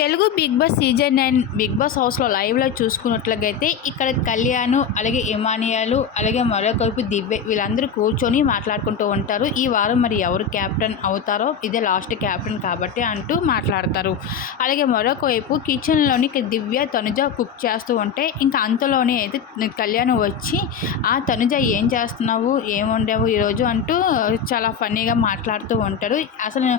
Telugu Bigg Boss season nine Bigg Boss హౌస్లో లైవ్లో చూసుకున్నట్లయితే ఇక్కడ కళ్యాణ్ అలాగే ఇమానియాలు అలాగే మరొకవైపు దివ్య వీళ్ళందరూ కూర్చొని మాట్లాడుకుంటూ ఉంటారు. ఈ వారం మరి ఎవరు క్యాప్టెన్ అవుతారో ఇదే లాస్ట్ క్యాప్టెన్ కాబట్టి అంటూ మాట్లాడతారు. అలాగే మరొక వైపు కిచెన్లోని దివ్య తనుజ కుక్ చేస్తూ ఉంటే ఇంకా అంతలోనే అయితే కళ్యాణ్ వచ్చి ఆ తనుజ ఏం చేస్తున్నావు? ఏం వండావు ఈరోజు? అంటూ చాలా ఫన్నీగా మాట్లాడుతూ ఉంటాడు అసలు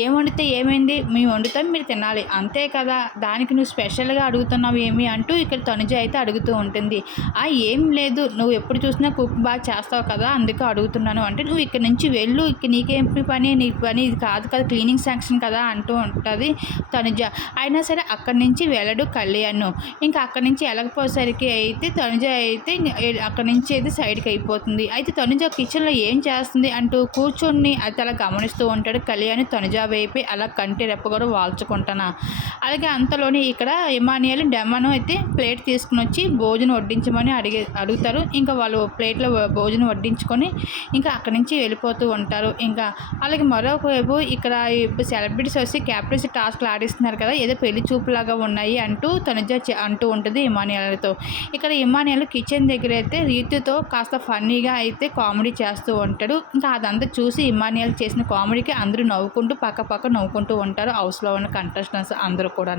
ఏం వండితే ఏమైంది? మేము వండుతాం మీరు తినాలి. అంతే కదా దానికి నువ్వు స్పెషల్గా అడుగుతున్నావు ఏమి అంటూ ఇక్కడ తనుజ అయితే అడుగుతూ ఉంటుంది. ఆ ఏం లేదు నువ్వు ఎప్పుడు చూసినా కుక్ బాగా చేస్తావు కదా అందుకే అడుగుతున్నాను అంటే నువ్వు ఇక్కడ నుంచి వెళ్ళు ఇక్కడ నీకేం పని? నీ పని ఇది కాదు కదా క్లీనింగ్ శాంక్షన్ కదా అంటూ ఉంటుంది తనుజ. అయినా సరే అక్కడి నుంచి వెళ్ళడు కళ్యాణ్. ఇంకా అక్కడి నుంచి వెళ్ళకపోయేసరికి అయితే తనుజ అయితే అక్కడి నుంచి అయితే సైడ్కి అయిపోతుంది. అయితే తనుజ కిచెన్లో ఏం చేస్తుంది అంటూ కూర్చొని అది అలా గమనిస్తూ ఉంటాడు కళ్యాణ్ తనుజ వైపు అలా కంటి రెప్ప కూడా వాల్చుకుంటానా అలాగే అంతలోని ఇక్కడ ఇమానియల్ డెమ్మను అయితే ప్లేట్ తీసుకుని వచ్చి భోజనం వడ్డించమని అడిగే అడుగుతారు. ఇంకా వాళ్ళు ప్లేట్లో భోజనం వడ్డించుకొని ఇంకా అక్కడి నుంచి వెళ్ళిపోతూ ఉంటారు. ఇంకా అలాగే మరొక ఇక్కడ ఇక్కడ సెలబ్రిటీస్ వచ్చి క్యాప్టెన్స్ టాస్క్లు ఆడిస్తున్నారు కదా ఏదో పెళ్ళి చూపులాగా ఉన్నాయి అంటూ తనుజ అంటూ ఉంటుంది ఇమానియాలతో. ఇక్కడ ఇమానియాలు కిచెన్ దగ్గర అయితే రీతితో కాస్త ఫన్నీగా అయితే కామెడీ చేస్తూ ఉంటాడు. ఇంకా అదంతా చూసి ఇమానియాలు చేసిన కామెడీకి అందరూ నవ్వుకుంటూ పక్క పక్క నవ్వుకుంటూ ఉంటారు. హౌస్లో ఉన్న కంటెస్టెంట్స్ అందరూ కూడా